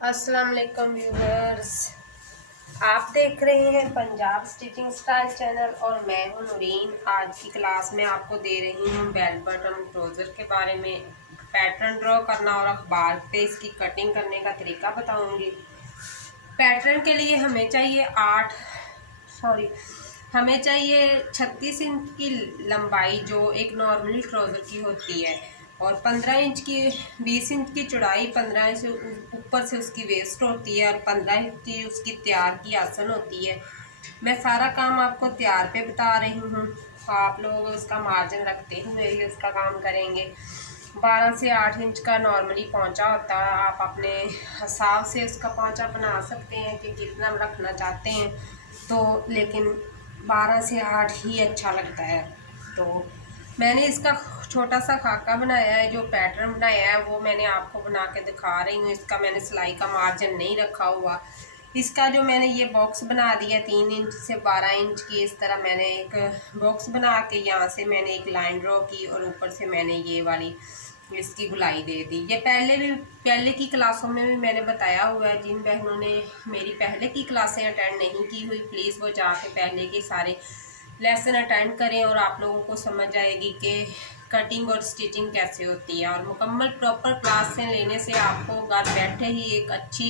अस्सलाम वालेकुम व्यूवर्स, आप देख रहे हैं पंजाब स्टिचिंग स्टाइल चैनल और मैं हूं नूरीन। आज की क्लास में आपको दे रही हूं बेल बटन ट्राउज़र के बारे में पैटर्न ड्रॉ करना और अखबार पे इसकी कटिंग करने का तरीका बताऊंगी। पैटर्न के लिए हमें चाहिए 36 इंच की लंबाई जो एक नॉर्मली ट्राउज़र की होती है, और 15 इंच की 20 इंच की चौड़ाई, 15 इंच से ऊपर से उसकी वेस्ट होती है और 15 इंच की उसकी तैयार की आसन होती है। मैं सारा काम आपको तैयार पे बता रही हूँ, आप लोग उसका मार्जिन रखते हुए ही उसका काम करेंगे। 12 से 8 इंच का नॉर्मली पहुंचा होता है, आप अपने हिसाब से उसका पहुंचा बना सकते हैं कि कितना रखना चाहते हैं, तो लेकिन 12 से 8 ही अच्छा लगता है। तो मैंने इसका छोटा सा खाका बनाया है, जो पैटर्न बनाया है वो मैंने आपको बना के दिखा रही हूँ। इसका मैंने सिलाई का मार्जिन नहीं रखा हुआ। इसका जो मैंने ये बॉक्स बना दिया 3 इंच से 12 इंच की, इस तरह मैंने एक बॉक्स बना के यहाँ से मैंने एक लाइन ड्रॉ की और ऊपर से मैंने ये वाली इसकी गुलाई दे दी। ये पहले की क्लासों में भी मैंने बताया हुआ है। जिन बहनों ने मेरी पहले की क्लासें अटेंड नहीं की हुई, प्लीज़ वो जाके पहले के सारे लेसन अटेंड करें और आप लोगों को समझ आएगी कि कटिंग और स्टिचिंग कैसे होती है। और मुकम्मल प्रॉपर क्लासें लेने से आपको घर बैठे ही एक अच्छी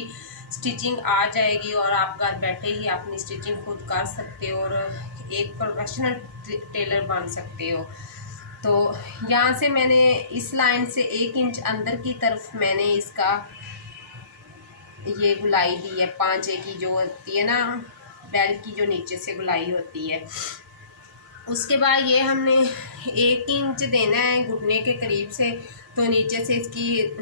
स्टिचिंग आ जाएगी और आप घर बैठे ही अपनी स्टिचिंग खुद कर सकते हो और एक प्रोफेशनल टेलर बन सकते हो। तो यहाँ से मैंने इस लाइन से 1 इंच अंदर की तरफ मैंने इसका ये गुलाई दी है, 5 की जो होती है ना बेल्ट की, जो नीचे से गुलाई होती है। उसके बाद ये हमने 1 इंच देना है घुटने के करीब से, तो नीचे से इसकी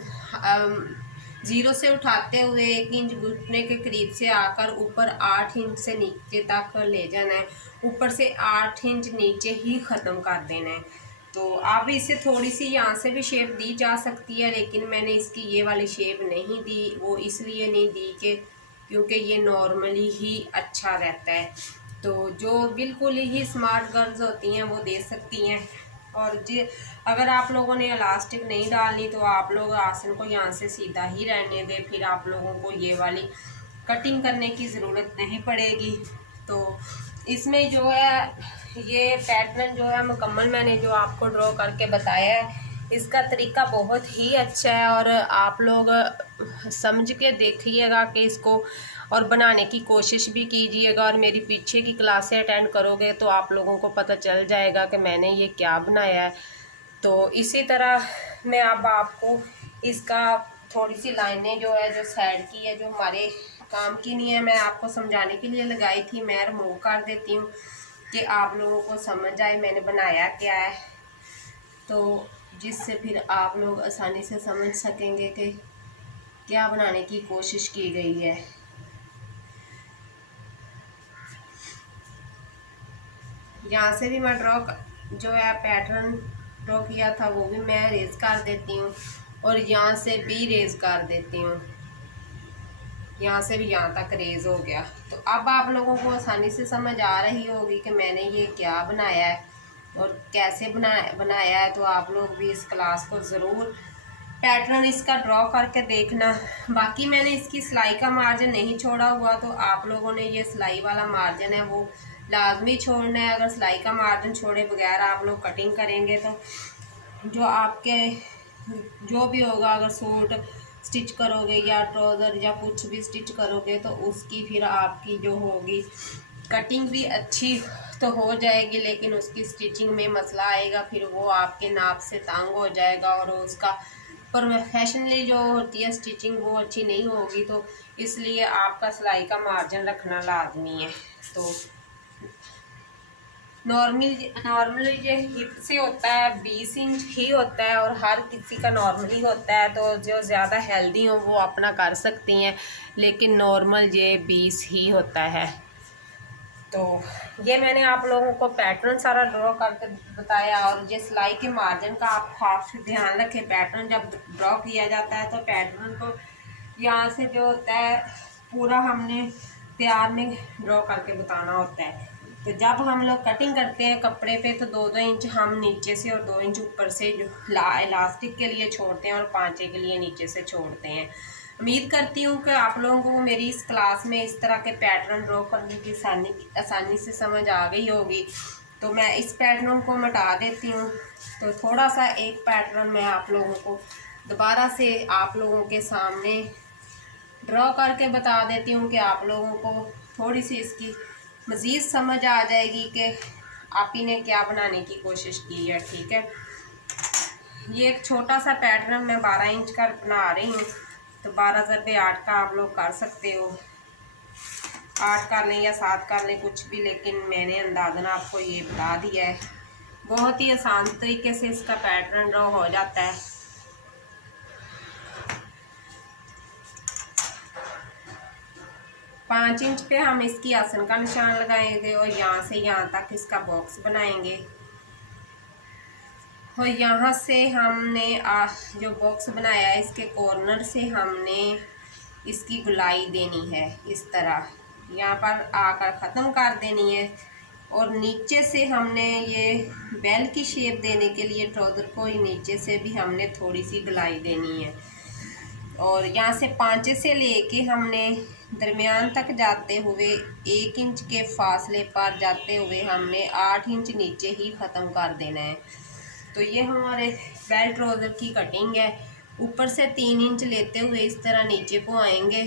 ज़ीरो से उठाते हुए 1 इंच घुटने के करीब से आकर ऊपर 8 इंच से नीचे तक ले जाना है। ऊपर से 8 इंच नीचे ही ख़त्म कर देना है। तो अब इसे थोड़ी सी यहाँ से भी शेप दी जा सकती है, लेकिन मैंने इसकी ये वाली शेप नहीं दी। वो इसलिए नहीं दी कि क्योंकि ये नॉर्मली ही अच्छा रहता है। तो जो बिल्कुल ही स्मार्ट गर्ल्स होती हैं वो दे सकती हैं। और जे अगर आप लोगों ने इलास्टिक नहीं डालनी तो आप लोग आसन को यहाँ से सीधा ही रहने दें, फिर आप लोगों को ये वाली कटिंग करने की ज़रूरत नहीं पड़ेगी। तो इसमें जो है ये पैटर्न जो है मुकम्मल मैंने जो आपको ड्रॉ करके बताया है, इसका तरीका बहुत ही अच्छा है और आप लोग समझ के देखिएगा कि इसको, और बनाने की कोशिश भी कीजिएगा। और मेरी पीछे की क्लासें अटेंड करोगे तो आप लोगों को पता चल जाएगा कि मैंने ये क्या बनाया है। तो इसी तरह मैं अब आपको इसका थोड़ी सी लाइनें जो है जो साइड की है, जो हमारे काम की नहीं है, मैं आपको समझाने के लिए लगाई थी, मैं रिमूव कर देती हूँ कि आप लोगों को समझ आए मैंने बनाया क्या है, तो जिससे फिर आप लोग आसानी से समझ सकेंगे कि क्या बनाने की कोशिश की गई है। यहाँ से भी मैं जो है पैटर्न ड्रॉ किया था वो भी मैं रेज कर देती हूँ और यहाँ से भी रेज कर देती हूँ। यहाँ से भी यहाँ तक रेज हो गया। तो अब आप लोगों को आसानी से समझ आ रही होगी कि मैंने ये क्या बनाया है और कैसे बनाया है। तो आप लोग भी इस क्लास को ज़रूर पैटर्न इसका ड्रॉ करके देखना। बाकी मैंने इसकी सिलाई का मार्जिन नहीं छोड़ा हुआ, तो आप लोगों ने ये सिलाई वाला मार्जिन है वो लाजमी छोड़ना है। अगर सिलाई का मार्जिन छोड़े बगैर आप लोग कटिंग करेंगे तो जो आपके जो भी होगा, अगर सूट स्टिच करोगे या ट्राउज़र या कुछ भी स्टिच करोगे तो उसकी फिर आपकी जो होगी कटिंग भी अच्छी तो हो जाएगी, लेकिन उसकी स्टिचिंग में मसला आएगा, फिर वो आपके नाप से तंग हो जाएगा और उसका प्रोफेशनली जो होती है स्टिचिंग वो अच्छी नहीं होगी। तो इसलिए आपका सिलाई का मार्जिन रखना लाजमी है। तो नॉर्मली जो हिप से होता है 20 इंच ही होता है और हर किसी का नॉर्मली होता है। तो जो ज़्यादा हेल्दी हो वो अपना कर सकती हैं, लेकिन नॉर्मल ये 20 ही होता है। तो ये मैंने आप लोगों को पैटर्न सारा ड्रॉ करके बताया। और ये सिलाई के मार्जिन का आप खास ध्यान रखें। पैटर्न जब ड्रॉ किया जाता है तो पैटर्न को यहाँ से जो होता है पूरा हमने तैयार में ड्रॉ करके बताना होता है। तो जब हम लोग कटिंग करते हैं कपड़े पे तो 2-2 इंच हम नीचे से और 2 इंच ऊपर से जो इलास्टिक के लिए छोड़ते हैं और पांचे के लिए नीचे से छोड़ते हैं। उम्मीद करती हूँ कि आप लोगों को मेरी इस क्लास में इस तरह के पैटर्न ड्रॉ करने की आसानी से समझ आ गई होगी। तो मैं इस पैटर्न को मिटा देती हूँ। तो थोड़ा सा एक पैटर्न मैं आप लोगों को दोबारा से आप लोगों के सामने ड्रॉ करके बता देती हूँ कि आप लोगों को थोड़ी सी इसकी मज़ीद समझ आ जाएगी कि आप ही ने क्या बनाने की कोशिश की है। ठीक है, ये एक छोटा सा पैटर्न मैं 12 इंच का बना रही हूँ। तो 12 × 8 का आप लोग कर सकते हो, 8 कर लें या 7 कर लें, कुछ भी, लेकिन मैंने अंदाज़न आपको ये बता दिया है। बहुत ही आसान तरीके से इसका पैटर्न ड्रॉ हो जाता है। पाँच इंच पे हम इसकी आसन का निशान लगाएंगे और यहाँ से यहाँ तक इसका बॉक्स बनाएंगे। और यहाँ से हमने जो बॉक्स बनाया है इसके कॉर्नर से हमने इसकी गुलाई देनी है, इस तरह यहाँ पर आकर ख़त्म कर देनी है। और नीचे से हमने ये बेल की शेप देने के लिए ट्राउज़र को नीचे से भी हमने थोड़ी सी गुलाई देनी है। और यहाँ से पांचे से लेके हमने दरमियान तक जाते हुए 1 इंच के फासले पर जाते हुए हमने 8 इंच नीचे ही ख़त्म कर देना है। तो ये हमारे बेल ट्राउज़र की कटिंग है। ऊपर से 3 इंच लेते हुए इस तरह नीचे को आएंगे।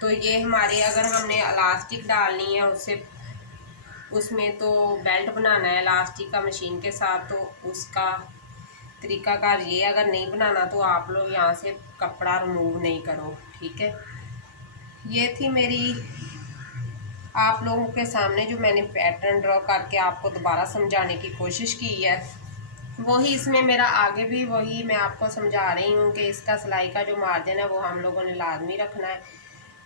तो ये हमारे, अगर हमने इलास्टिक डालनी है उसमें तो बेल्ट बनाना है इलास्टिक का मशीन के साथ, तो उसका तरीकाकार ये, अगर नहीं बनाना तो आप लोग यहाँ से कपड़ा रिमूव नहीं करो। ठीक है, ये थी मेरी आप लोगों के सामने जो मैंने पैटर्न ड्रॉ करके आपको दोबारा समझाने की कोशिश की है। वही इसमें मेरा आगे भी वही मैं आपको समझा रही हूँ कि इसका सिलाई का जो मार्जिन है वो हम लोगों ने लाजमी रखना है।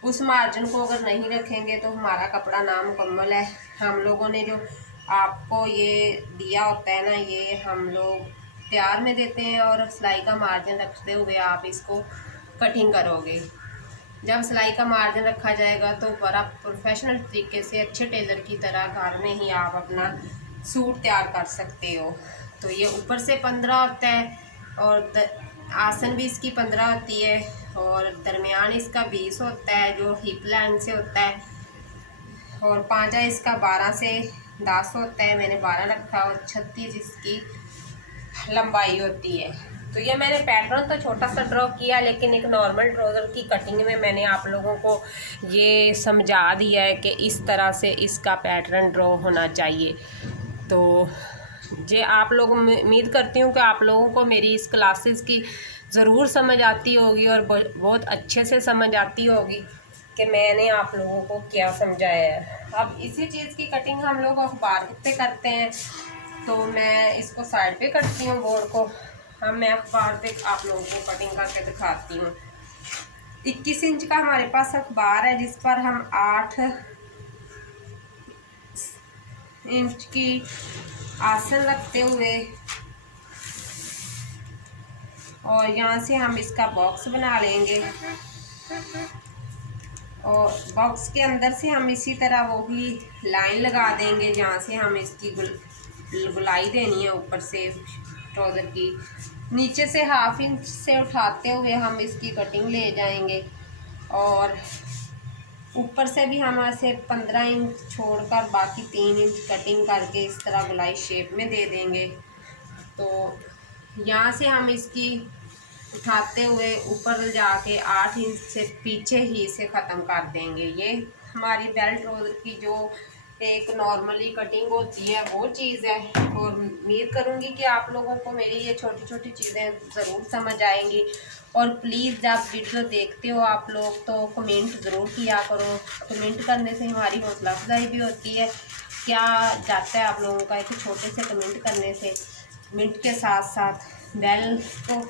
उस मार्जिन को अगर नहीं रखेंगे तो हमारा कपड़ा नामुकम्मल है। हम लोगों ने जो आपको ये दिया होता है ना, ये हम लोग तैयार में देते हैं और सिलाई का मार्जिन रखते हुए आप इसको कटिंग करोगे। जब सिलाई का मार्जिन रखा जाएगा तो बड़ा प्रोफेशनल तरीके से अच्छे टेलर की तरह घर में ही आप अपना सूट तैयार कर सकते हो। तो ये ऊपर से 15 होता है और आसन भी इसकी 15 होती है और दरमियान इसका 20 होता है जो हिप लाइन से होता है, और पांचा इसका 12 से 10 होता है, मैंने 12 रखा, और 36 इसकी लंबाई होती है। तो ये मैंने पैटर्न तो छोटा सा ड्रॉ किया, लेकिन एक नॉर्मल ट्राउज़र की कटिंग में मैंने आप लोगों को ये समझा दिया है कि इस तरह से इसका पैटर्न ड्रॉ होना चाहिए। तो ये आप लोग, उम्मीद करती हूँ कि आप लोगों को मेरी इस क्लासेस की ज़रूर समझ आती होगी और बहुत अच्छे से समझ आती होगी कि मैंने आप लोगों को क्या समझाया है। अब इसी चीज़ की कटिंग हम लोग अखबार पे करते हैं, तो मैं इसको साइड पे करती हूँ बोर्ड को। अब मैं अखबार पे आप लोगों को कटिंग करके दिखाती हूँ। 21 इंच का हमारे पास अखबार है जिस पर हम 8 इंच की आसन रखते हुए और यहाँ से हम इसका बॉक्स बना लेंगे। और बॉक्स के अंदर से हम इसी तरह वो भी लाइन लगा देंगे जहाँ से हम इसकी गुलाई देनी है ऊपर से ट्राउज़र की। नीचे से 1/2 इंच से उठाते हुए हम इसकी कटिंग ले जाएंगे और ऊपर से भी हम ऐसे 15 इंच छोड़कर बाकी 3 इंच कटिंग करके इस तरह गुलाई शेप में दे देंगे। तो यहाँ से हम इसकी उठाते हुए ऊपर जाके 8 इंच से पीछे ही इसे ख़त्म कर देंगे। ये हमारी बेल ट्राउज़र की जो एक नॉर्मली कटिंग होती है वो चीज़ है। और उम्मीद करूँगी कि आप लोगों को मेरी ये छोटी छोटी चीज़ें ज़रूर समझ आएंगी। और प्लीज़ जब वीडियो देखते हो आप लोग तो कमेंट ज़रूर किया करो। कमेंट करने से हमारी हौसला अफजाई भी होती है। क्या जाता है आप लोगों का एक छोटे से कमेंट करने से। कमेंट के साथ साथ बेल को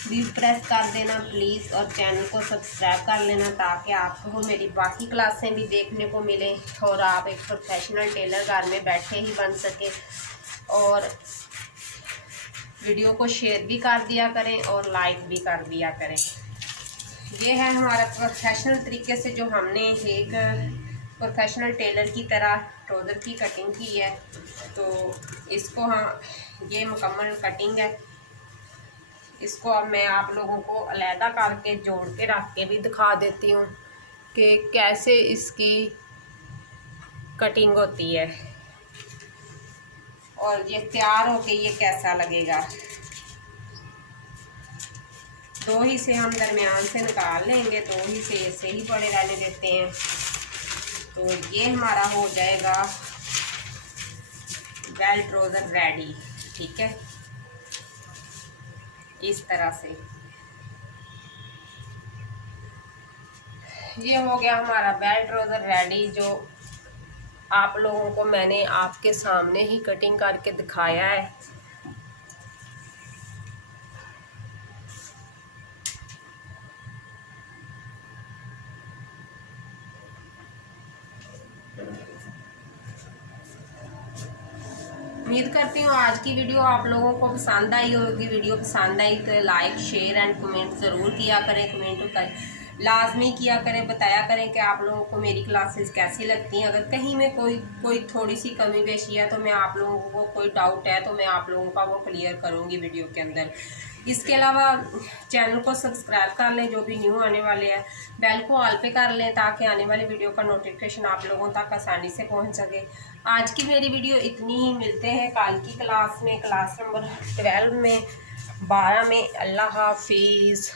भी प्रेस कर देना प्लीज़, और चैनल को सब्सक्राइब कर लेना ताकि आपको मेरी बाकी क्लासें भी देखने को मिले और आप एक प्रोफेशनल टेलर घर में बैठे ही बन सके। और वीडियो को शेयर भी कर दिया करें और लाइक भी कर दिया करें। ये है हमारा प्रोफेशनल तरीके से जो हमने एक प्रोफेशनल टेलर की तरह ट्राउज़र की कटिंग की है। तो इसको हम, ये मुकम्मल कटिंग है। इसको अब मैं आप लोगों को अलहदा करके जोड़ के रख के भी दिखा देती हूँ कि कैसे इसकी कटिंग होती है और ये तैयार होके ये कैसा लगेगा। दो ही से हम दरमियान से निकाल लेंगे, दो ही से ऐसे ही बड़े रहने देते हैं। तो ये हमारा हो जाएगा बेल्ट ट्राउज़र रेडी। ठीक है, इस तरह से ये हो गया हमारा बेल्ट ट्राउज़र रेडी, जो आप लोगों को मैंने आपके सामने ही कटिंग करके दिखाया है। उम्मीद करती हूँ आज की वीडियो आप लोगों को पसंद आई होगी। वीडियो पसंद आई तो लाइक शेयर एंड कमेंट ज़रूर किया करें। कमेंट कर लाजमी किया करें, बताया करें कि आप लोगों को मेरी क्लासेस कैसी लगती हैं। अगर कहीं में कोई थोड़ी सी कमी पेशी है तो मैं आप लोगों को कोई डाउट है तो मैं आप लोगों का वो क्लियर करूँगी वीडियो के अंदर। इसके अलावा चैनल को सब्सक्राइब कर लें, जो भी न्यू आने वाले हैं बेल को ऑल पे कर लें ताकि आने वाली वीडियो का नोटिफिकेशन आप लोगों तक आसानी से पहुंच सके। आज की मेरी वीडियो इतनी ही, मिलते हैं कल की क्लास में, क्लास नंबर 12 में 12 में। अल्लाह हाफिज़।